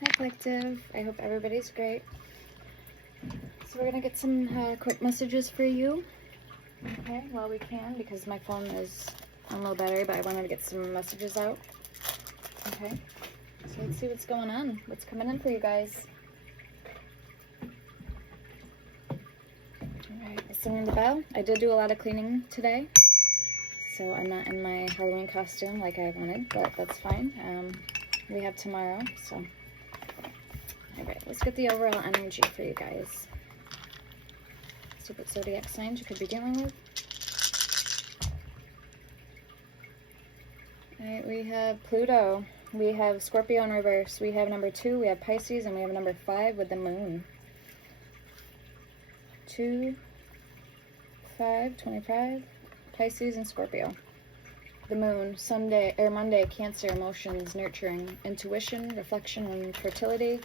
Hi Collective, I hope everybody's great. So we're gonna get some quick messages for you, okay, while we can, because my phone is on low battery, but I wanted to get some messages out. Okay, so let's see what's going on, what's coming in for you guys. Alright, listening to the bell. I did do a lot of cleaning today, so I'm not in my Halloween costume like I wanted, but that's fine. We have tomorrow, so. Alright, let's get the overall energy for you guys. See what zodiac signs you could be dealing with. Alright, we have Pluto. We have Scorpio in reverse. We have number 2, we have Pisces, and we have number 5 with the moon. 2, 5, 25, Pisces and Scorpio. The moon, Sunday or Monday, Cancer, emotions, nurturing, intuition, reflection, and fertility.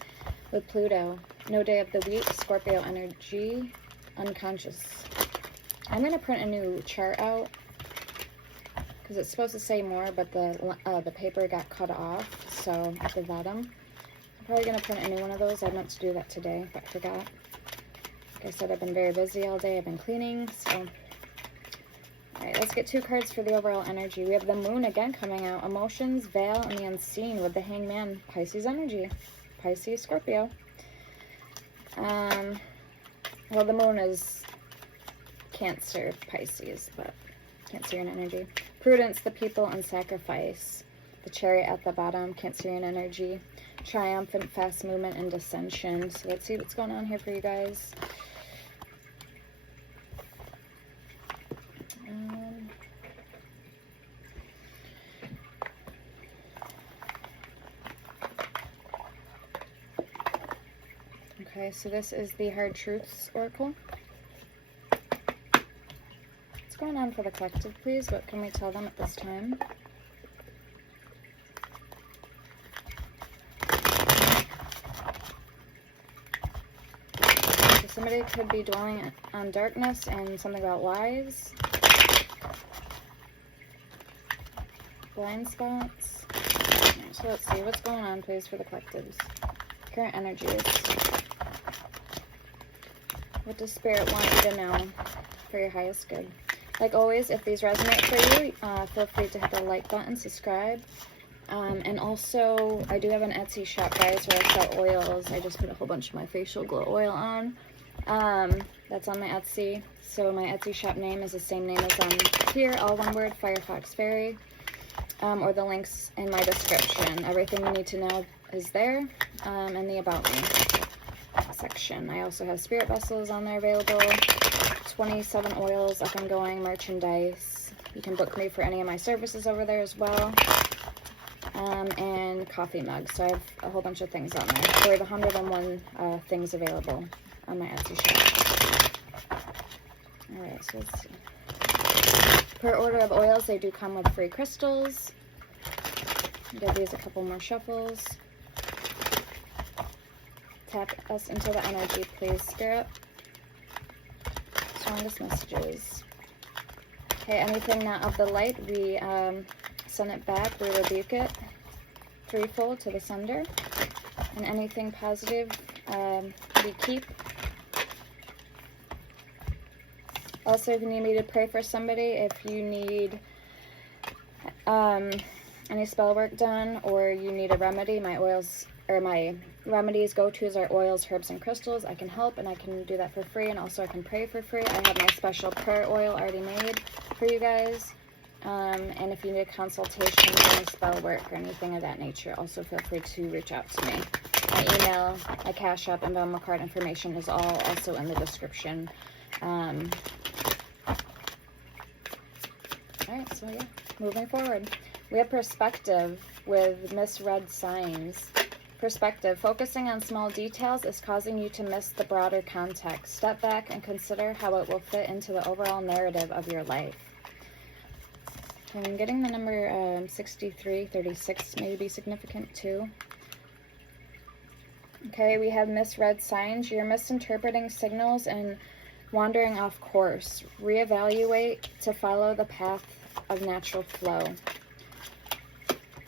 With Pluto, no day of the week, Scorpio energy, unconscious. I'm going to print a new chart out because it's supposed to say more, but the paper got cut off, so at the bottom. I'm probably going to print a new one of those. I meant to do that today, but forgot. Like I said, I've been very busy all day. I've been cleaning, so. Alright, let's get 2 cards for the overall energy. We have the moon again coming out. Emotions, veil, and the unseen with the hangman, Pisces energy. Pisces, Scorpio. Well, the moon is Cancer, Pisces, but Cancerian energy. Prudence, the people, and sacrifice. The chariot at the bottom, Cancerian energy. Triumphant, fast movement, and dissension. So let's see what's going on here for you guys. Okay, so this is the Hard Truths Oracle. What's going on for the collective, please? What can we tell them at this time? So somebody could be dwelling on darkness and something about lies. Blind spots. Right, so let's see what's going on, please, for the collectives. Current energies. What does Spirit want you to know for your highest good? Like always, if these resonate for you, feel free to hit the like button, subscribe. And also, I do have an Etsy shop, guys, where I sell oils. I just put a whole bunch of my facial glow oil on. That's on my Etsy. So my Etsy shop name is the same name as on here, all one word, Firefox Fairy. Or the links in my description. Everything you need to know is there, in the About Me section. I also have spirit vessels on there available, 27 oils up and going, merchandise. You can book me for any of my services over there as well, and coffee mugs. So I have a whole bunch of things on there. So I have 101 things available on my Etsy shop. Alright, so let's see. Per order of oils, they do come with free crystals. Give these a couple more shuffles. Tap us into the energy, please, Spirit. Strongest messages. Okay, anything not of the light, we send it back, we rebuke it threefold to the sender. And anything positive, we keep. Also, if you need me to pray for somebody, if you need any spell work done, or you need a remedy, my oils, or my remedies, go-tos are oils, herbs, and crystals. I can help, and I can do that for free, and also I can pray for free. I have my special prayer oil already made for you guys. And if you need a consultation or any spell work or anything of that nature, also feel free to reach out to me. My email, my Cash App, and Venmo card information is all also in the description. Alright, so yeah, moving forward. We have perspective with misread signs. Perspective. Focusing on small details is causing you to miss the broader context. Step back and consider how it will fit into the overall narrative of your life. I'm getting the number 63, 36 may be significant too. Okay, we have misread signs. You're misinterpreting signals and wandering off course. Reevaluate to follow the path of natural flow.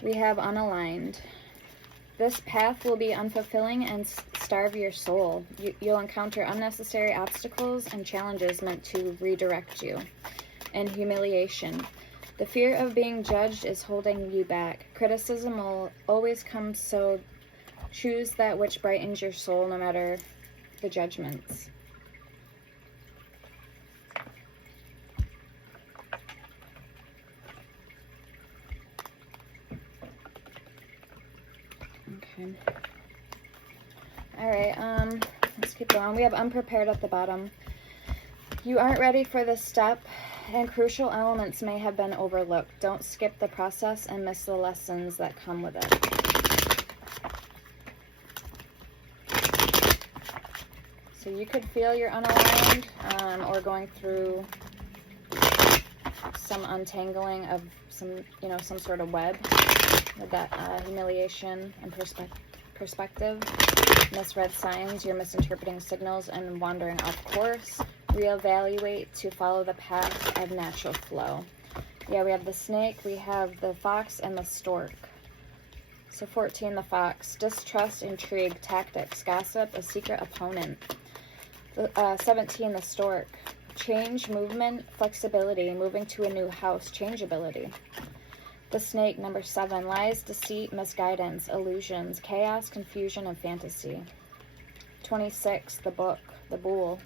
We have unaligned. This path will be unfulfilling and starve your soul. You'll encounter unnecessary obstacles and challenges meant to redirect you. And humiliation. The fear of being judged is holding you back. Criticism will always come, so choose that which brightens your soul no matter the judgments. Okay. All right, let's keep going. We have unprepared at the bottom. You aren't ready for this step, and crucial elements may have been overlooked. Don't skip the process and miss the lessons that come with it. So you could feel you're unaligned, or going through some untangling of some sort of web with that humiliation and perspective. Misread signs, you're misinterpreting signals and wandering off course. Reevaluate to follow the path of natural flow. Yeah, we have the snake, we have the fox, and the stork. So 14, the fox. Distrust, intrigue, tactics, gossip, a secret opponent. 17, the stork. Change, movement, flexibility, moving to a new house, changeability. The snake, number 7. Lies, deceit, misguidance, illusions, chaos, confusion, and fantasy. 26, the book, the bull.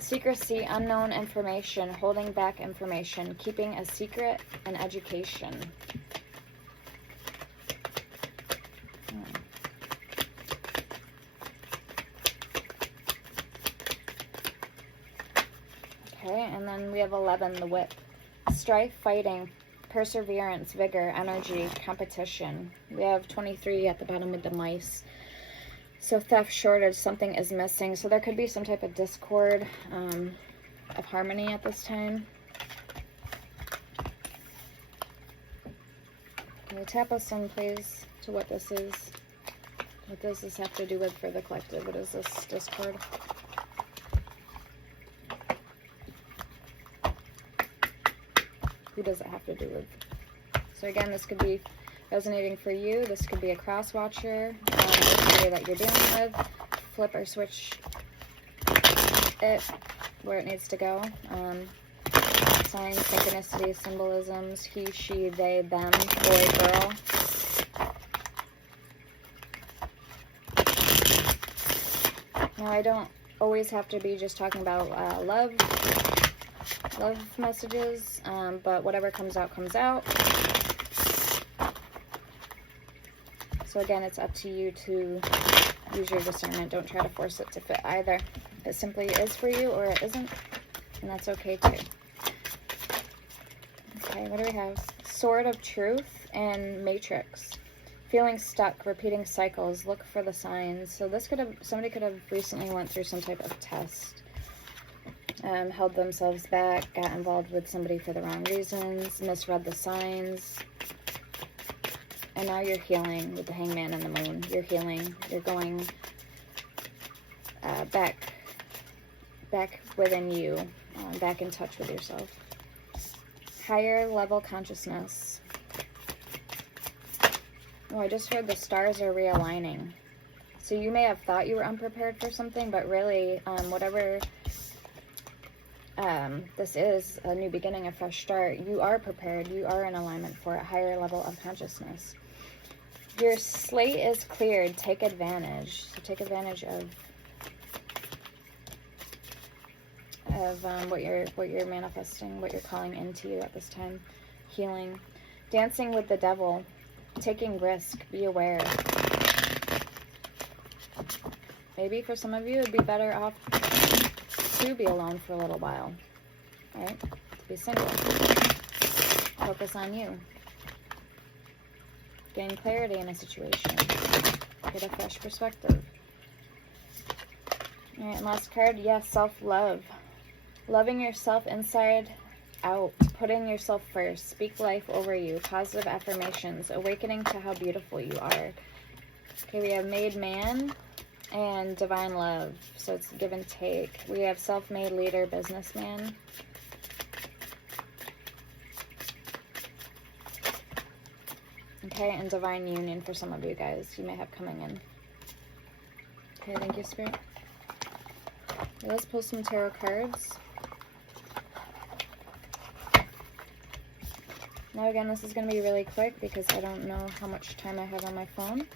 Secrecy, unknown information, holding back information, keeping a secret, and education. Okay, and then we have 11, the whip. Strife, fighting, perseverance, vigor, energy, competition. We have 23 at the bottom with the mice. So theft, shortage, something is missing. So there could be some type of discord of harmony at this time. Can you tap us in, please, to what this is? What does this have to do with for the collective? What is this discord? Who does it have to do with? So again, this could be resonating for you. This could be a cross watcher, somebody that you're dealing with. Flip or switch it where it needs to go. Signs, synchronicity, symbolisms, he, she, they, them, boy, girl. Now, I don't always have to be just talking about love messages, but whatever comes out, comes out. So again, it's up to you to use your discernment. Don't try to force it to fit either. It simply is for you or it isn't, and that's okay too. Okay, what do we have? Sword of Truth and Matrix. Feeling stuck, repeating cycles, look for the signs. So this somebody could have recently went through some type of test, held themselves back, got involved with somebody for the wrong reasons, misread the signs. And now you're healing with the Hangman and the Moon. You're healing. You're going back within you, back in touch with yourself. Higher level consciousness. Oh, I just heard the stars are realigning. So you may have thought you were unprepared for something, but really, whatever this is, a new beginning, a fresh start, you are prepared. You are in alignment for a higher level of consciousness. Your slate is cleared. Take advantage. So take advantage of what you're manifesting, what you're calling into you at this time. Healing. Dancing with the devil. Taking risk. Be aware. Maybe for some of you, it'd be better off to be alone for a little while. Right? To be single. Focus on you. Gain clarity in a situation. Get a fresh perspective. Alright, and last card, yes, self-love. Loving yourself inside out. Putting yourself first. Speak life over you. Positive affirmations. Awakening to how beautiful you are. Okay, we have made man and divine love. So it's give and take. We have self-made leader, businessman. Okay, and divine union for some of you guys you may have coming in. Okay, thank you, Spirit. Okay, let's pull some tarot cards. Now again, this is going to be really quick because I don't know how much time I have on my phone.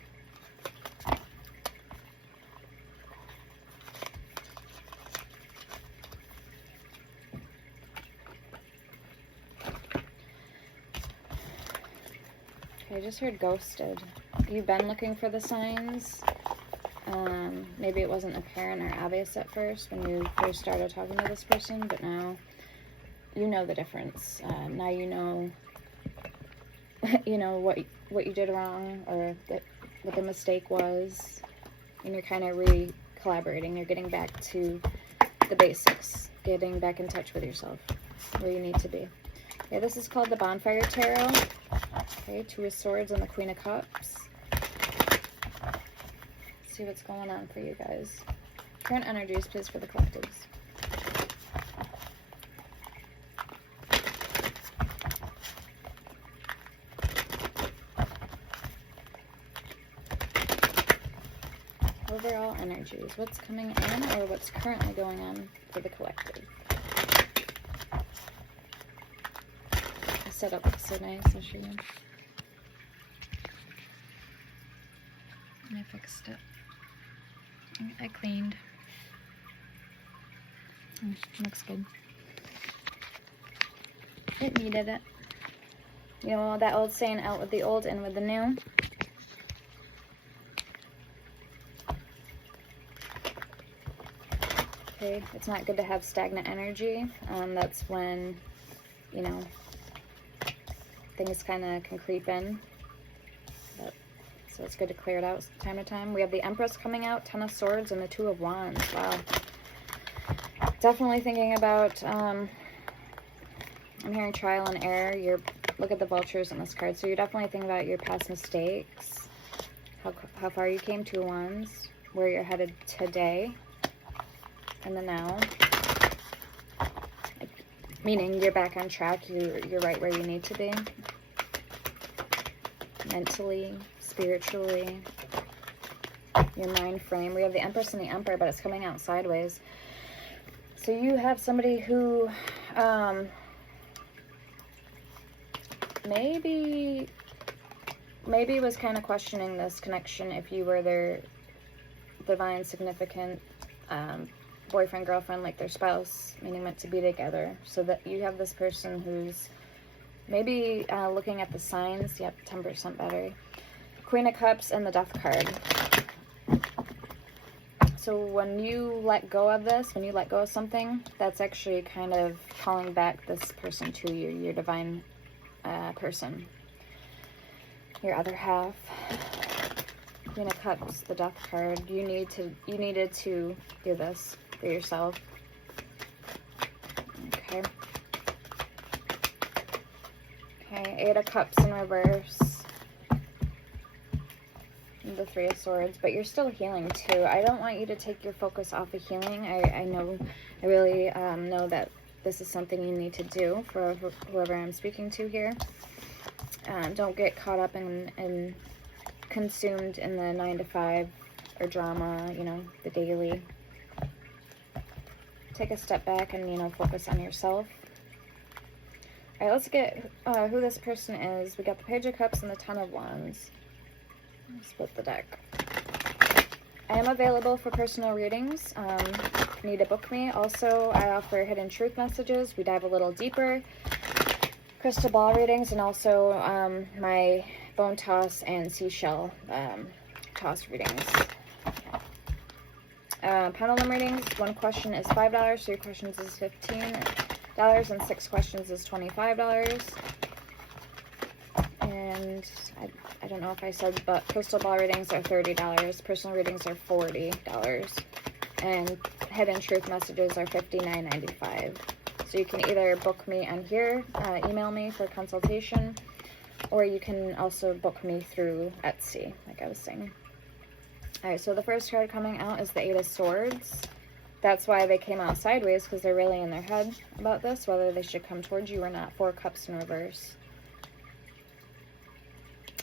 Okay, I just heard ghosted. You've been looking for the signs. Maybe it wasn't apparent or obvious at first when you first started talking to this person, but now you know the difference. Now you know what you did wrong, or what the mistake was, and you're kind of collaborating. You're getting back to the basics, getting back in touch with yourself, where you need to be. Yeah, this is called the Bonfire Tarot. Okay, Two of Swords and the Queen of Cups. Let's see what's going on for you guys. Current energies, please, for the collectives. Overall energies. What's coming in or what's currently going on for the collective? The setup looks so nice. I'll show you. And I fixed it. I cleaned. Looks good. It needed it. You know that old saying, out with the old, in with the new? Okay, it's not good to have stagnant energy. That's when, you know, things kind of can creep in. So it's good to clear it out time to time. We have the Empress coming out, Ten of Swords, and the Two of Wands. Wow. Definitely thinking about, I'm hearing trial and error. Look at the vultures on this card. So you're definitely thinking about your past mistakes, how far you came, Two of Wands, where you're headed today, and the now. Meaning you're back on track. You're right where you need to be. Mentally, spiritually, your mind frame. We have the Empress and the Emperor, but it's coming out sideways. So you have somebody who maybe was kind of questioning this connection if you were their divine significant boyfriend, girlfriend, like their spouse, meaning meant to be together. So that you have this person who's maybe looking at the signs. Yep, 10% better. Queen of Cups and the Death card. So when you let go of this, when you let go of something, that's actually kind of calling back this person to you, your divine person, your other half. Queen of Cups, the Death card. You needed to do this for yourself. Okay. Okay, Eight of Cups in reverse. The Three of Swords, but you're still healing too. I don't want you to take your focus off of healing. I really know that this is something you need to do for whoever I'm speaking to here. Don't get caught up and consumed in the 9 to 5 or drama, you know, the daily. Take a step back and, you know, focus on yourself. All right, let's get who this person is. We got the Page of Cups and the Ten of Wands. Split the deck. I am available for personal readings. Need to book me. Also, I offer hidden truth messages. We dive a little deeper. Crystal ball readings, and also my bone toss and seashell toss readings. Pendulum readings. One question is $5. 3 questions is $15, and 6 questions is $25. And I don't know if I said, but crystal ball readings are $30. Personal readings are $40. And hidden truth messages are $59.95. So you can either book me on here, email me for consultation, or you can also book me through Etsy, like I was saying. All right, so the first card coming out is the Eight of Swords. That's why they came out sideways, because they're really in their head about this, whether they should come towards you or not. 4 Cups in reverse.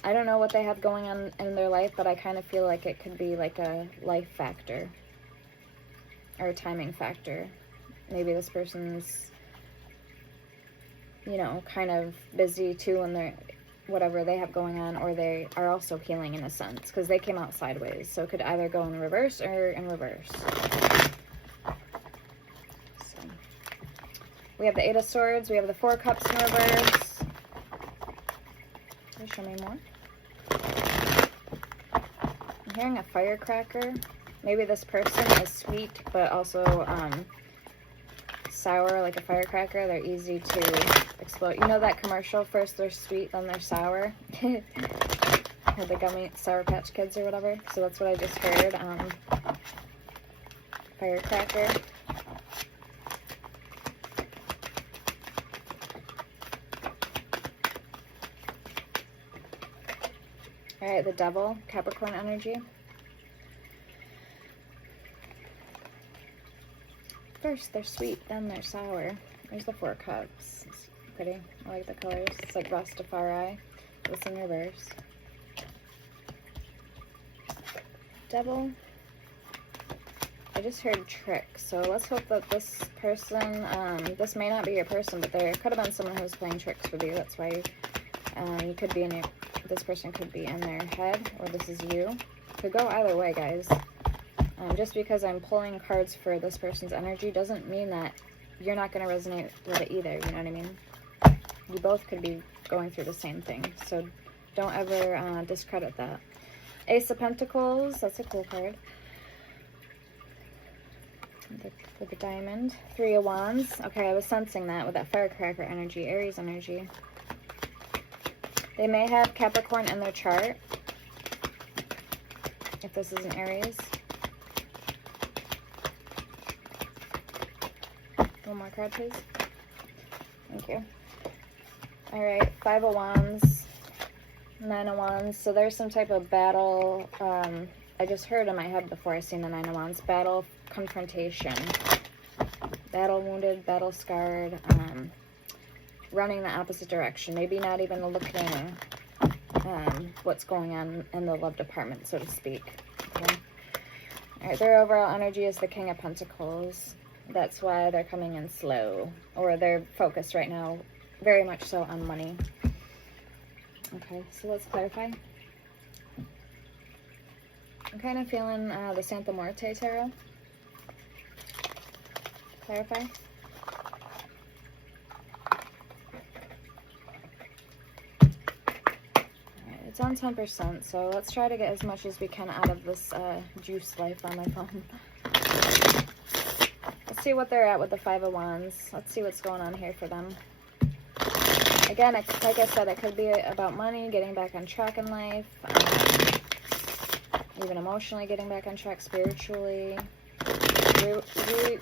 I don't know what they have going on in their life, but I kind of feel like it could be like a life factor or a timing factor. Maybe this person's, you know, kind of busy too, and they're whatever they have going on, or they are also healing in a sense, because they came out sideways. So it could either go in reverse or in reverse. So we have the Eight of Swords. We have the Four Cups in reverse. Can you show me more? I'm hearing a firecracker. Maybe this person is sweet, but also sour, like a firecracker. They're easy to explode. You know that commercial? First they're sweet, then they're sour. Or the gummy Sour Patch Kids or whatever. So that's what I just heard. Firecracker. Alright, the Devil, Capricorn energy. First they're sweet, then they're sour. There's the Four Cups. It's pretty. I like the colors. It's like Rastafari. It's in reverse. Devil. I just heard trick. So let's hope that this person, this may not be your person, but there could have been someone who was playing tricks with you. That's why you could be in your, this person could be in their head, or this is you. Could go either way, guys. Just because I'm pulling cards for this person's energy doesn't mean that you're not going to resonate with it either, you know what I mean? You both could be going through the same thing, so don't ever discredit that. Ace of Pentacles, that's a cool card. With the diamond. Three of Wands. Okay, I was sensing that with that firecracker energy, Aries energy. They may have Capricorn in their chart, if this is an Aries. One more card, please. Thank you. Alright, Five of Wands, Nine of Wands. So there's some type of battle. I just heard in my head before I seen the Nine of Wands. Battle, confrontation. Battle wounded, battle scarred. Running the opposite direction. Maybe not even looking what's going on in the love department, so to speak. Okay? Alright, their overall energy is the King of Pentacles. That's why they're coming in slow, or they're focused right now very much so on money. Okay, so let's clarify. I'm kind of feeling the Santa Muerte Tarot. Clarify. Alright, it's on 10%, so let's try to get as much as we can out of this juice life on my phone. Let's see what they're at with the Five of Wands. Let's see what's going on here for them. Again, like I said, it could be about money, getting back on track in life, even emotionally getting back on track, spiritually.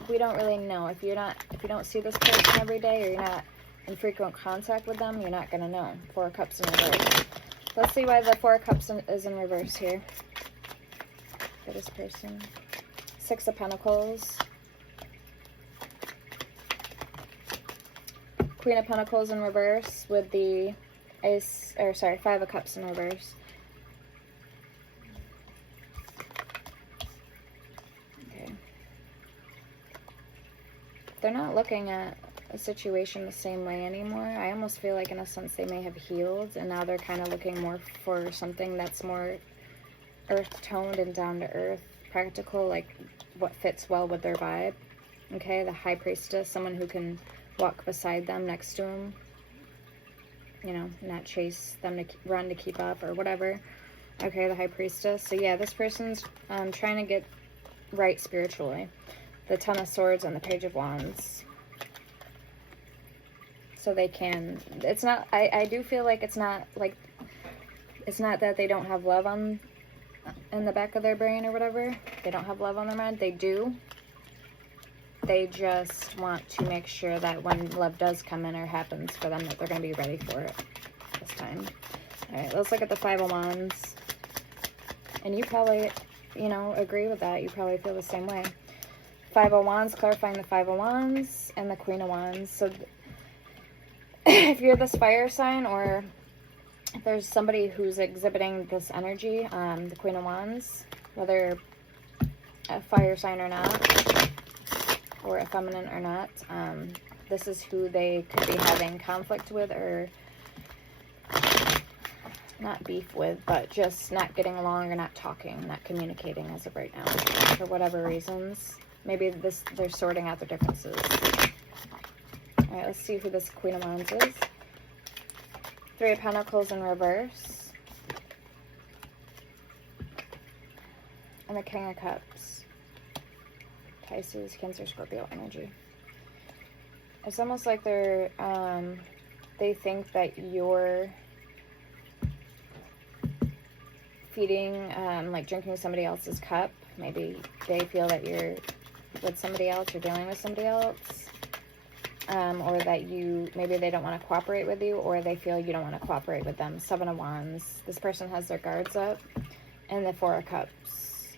We don't really know. If you don't see this person every day, or you're not in frequent contact with them, you're not gonna know. Four of Cups in reverse. Let's see why the Four of Cups is in reverse here for this person. Six of Pentacles. Queen of Pentacles in reverse with the Five of Cups in reverse. Okay. They're not looking at a situation the same way anymore. I almost feel like in a sense they may have healed, and now they're kind of looking more for something that's more earth-toned and down-to-earth, practical, like what fits well with their vibe. Okay, the High Priestess, someone who can walk beside them, next to them, you know, not chase them to run to keep up or whatever. Okay, the High Priestess. So yeah, this person's trying to get right spiritually. The Ten of Swords and the Page of Wands. So they can, it's not, I do feel like it's not that they don't have love in the back of their brain or whatever. They don't have love on their mind. They do. They just want to make sure that when love does come in or happens for them, that they're going to be ready for it this time. All right, let's look at the Five of Wands. And you probably, you know, agree with that. You probably feel the same way. Five of Wands, clarifying the Five of Wands and the Queen of Wands. So if you're this fire sign, or There's somebody who's exhibiting this energy, the Queen of Wands, whether a fire sign or not, or a feminine or not. This is who they could be having conflict with, or not beef with, but just not getting along or not talking, not communicating as of right now, for whatever reasons. Maybe they're sorting out their differences. All right, let's see who this Queen of Wands is. Three of Pentacles in reverse. And the King of Cups. Pisces, Cancer, Scorpio energy. It's almost like they're, they think that you're feeding, like drinking somebody else's cup. Maybe they feel that you're with somebody else, you're dealing with somebody else. Or that maybe they don't want to cooperate with you, or they feel you don't want to cooperate with them. Seven of Wands. This person has their guards up. And the Four of Cups.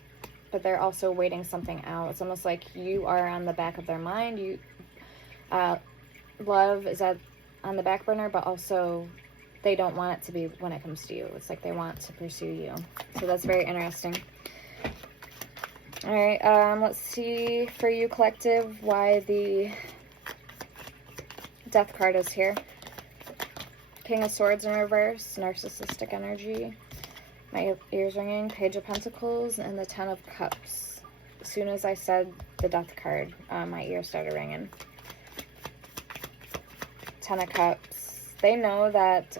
But they're also waiting something out. It's almost like you are on the back of their mind. Love is on the back burner, but also they don't want it to be when it comes to you. It's like they want to pursue you. So that's very interesting. All right, let's see for you, collective, why the Death card is here. King of Swords in reverse, narcissistic energy. My ears ringing. Page of Pentacles and the Ten of Cups. As soon as I said the Death card, my ears started ringing. Ten of Cups. They know that,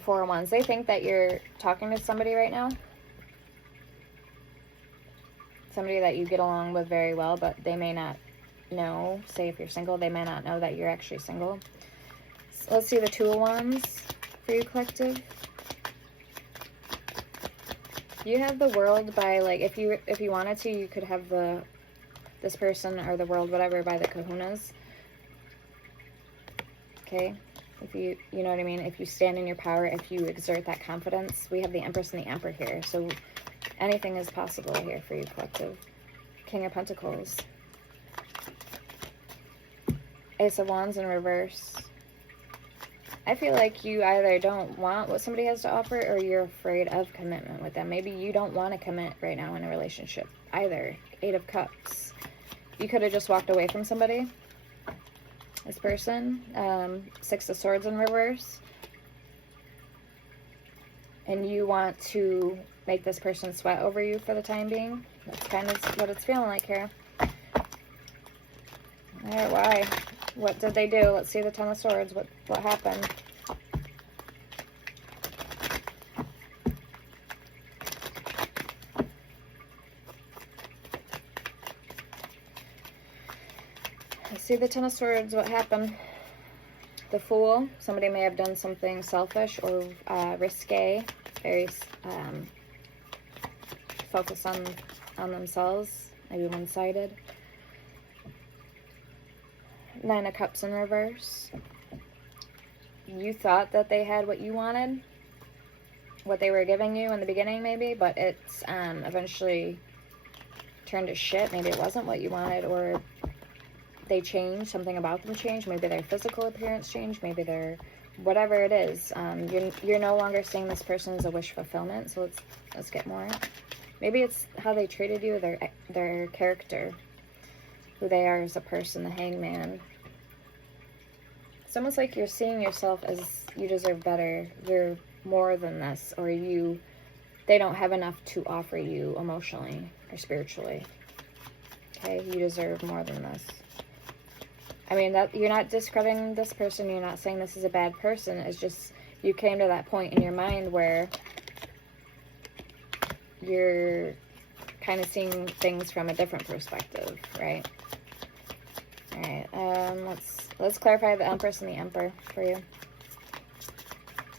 Four of Wands. They think that you're talking to somebody right now. Somebody that you get along with very well, but they may not know. Say if you're single, they may not know that you're actually single. So let's see the Two of Wands for you, collective. You have the World by, like, if you wanted to, you could have this person or the world, whatever, by the kahunas. Okay? If you know what I mean? If you stand in your power, if you exert that confidence. We have the Empress and the Emperor here. So anything is possible here for you, collective. King of Pentacles. Ace of Wands in reverse. I feel like you either don't want what somebody has to offer, or you're afraid of commitment with them. Maybe you don't want to commit right now in a relationship either. Eight of Cups. You could have just walked away from somebody. This person. Six of Swords in reverse. And you want to make this person sweat over you for the time being. That's kind of what it's feeling like here. Alright, why? What did they do? Let's see the Ten of Swords. What happened? Let's see the Ten of Swords. What happened? The Fool. Somebody may have done something selfish or risque. Very focused on themselves. Maybe one-sided. Nine of Cups in reverse. You thought that they had what you wanted, what they were giving you in the beginning, maybe, but it's eventually turned to shit. Maybe it wasn't what you wanted, or they changed, something about them changed. Maybe their physical appearance changed. Maybe their whatever it is. You're no longer seeing this person as a wish fulfillment. So let's get more. Maybe it's how they treated you, their character, who they are as a person, the Hangman. It's almost like you're seeing yourself as you deserve better. You're more than this, or they don't have enough to offer you emotionally or spiritually. Okay, you deserve more than this. I mean, that you're not discrediting this person. You're not saying this is a bad person. It's just you came to that point in your mind where you're kind of seeing things from a different perspective, right? All right, let's clarify the Empress and the Emperor for you.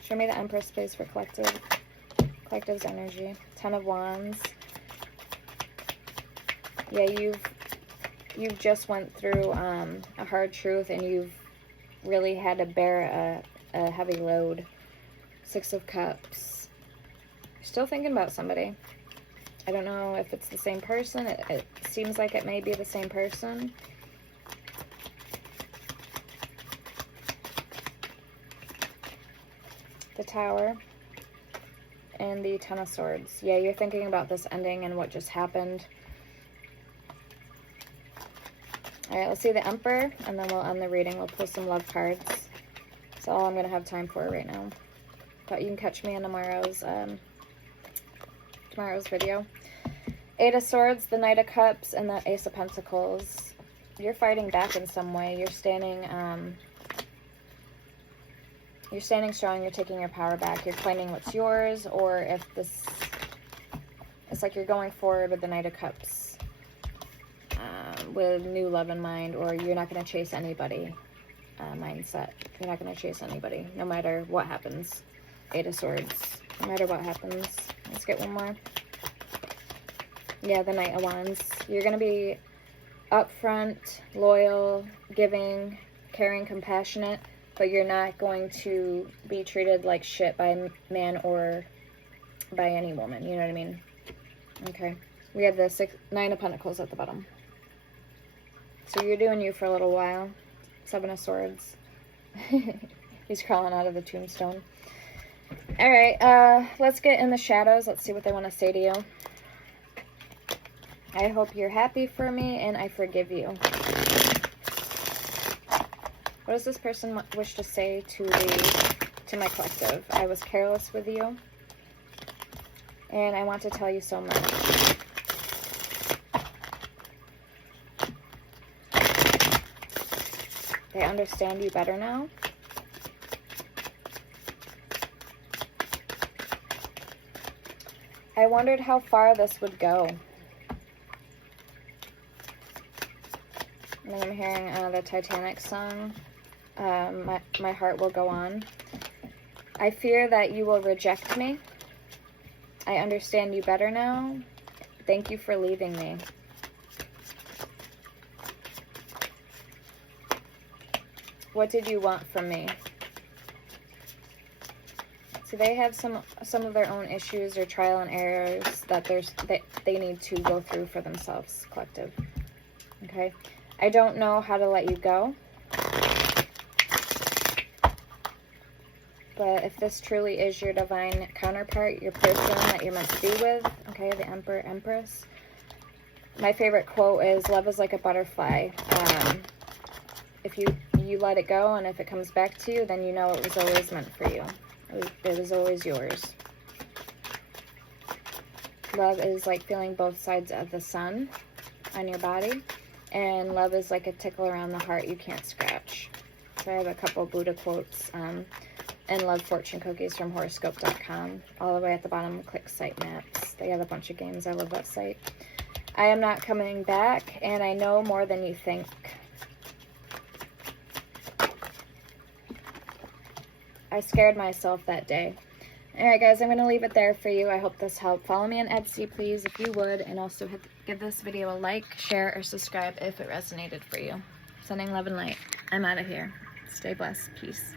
Show me the Empress, please, for collective. Collective's energy. Ten of Wands. Yeah, you've just went through a hard truth, and you've really had to bear a heavy load. Six of Cups. Still thinking about somebody. I don't know if it's the same person. It seems like it may be the same person. the Tower, and the Ten of Swords. Yeah, you're thinking about this ending and what just happened. Alright, let's see the Emperor, and then we'll end the reading. We'll pull some love cards. That's all I'm going to have time for right now. But you can catch me in tomorrow's video. Eight of Swords, the Knight of Cups, and the Ace of Pentacles. You're fighting back in some way. You're standing strong. You're taking your power back. You're claiming what's yours, or if this, it's like you're going forward with the Knight of Cups. With new love in mind, or you're not going to chase anybody mindset. You're not going to chase anybody, no matter what happens. Eight of Swords, no matter what happens. Let's get one more. Yeah, the Knight of Wands. You're going to be upfront, loyal, giving, caring, compassionate, but you're not going to be treated like shit by a man or by any woman. You know what I mean? Okay. We have the Nine of Pentacles at the bottom. So you're doing you for a little while. Seven of Swords. He's crawling out of the tombstone. Alright, let's get in the shadows. Let's see what they want to say to you. I hope you're happy for me, and I forgive you. What does this person wish to say to my collective? I was careless with you, and I want to tell you so much. They understand you better now. I wondered how far this would go. And then I'm hearing the Titanic song, My Heart Will Go On. I fear that you will reject me. I understand you better now. Thank you for leaving me. What did you want from me? So they have some of their own issues or trial and errors that they need to go through for themselves, collective. Okay? I don't know how to let you go. But if this truly is your divine counterpart, your person that you're meant to be with, okay, the Emperor, Empress. My favorite quote is, love is like a butterfly. If you let it go, and if it comes back to you, then you know it was always meant for you. It was always yours. Love is like feeling both sides of the sun on your body. And love is like a tickle around the heart you can't scratch. So I have a couple Buddha quotes and love fortune cookies from horoscope.com. All the way at the bottom, click site maps. They have a bunch of games. I love that site. I am not coming back, and I know more than you think. I scared myself that day. Alright guys, I'm going to leave it there for you. I hope this helped. Follow me on Etsy, please, if you would. And also give this video a like, share, or subscribe if it resonated for you. Sending love and light. I'm out of here. Stay blessed. Peace.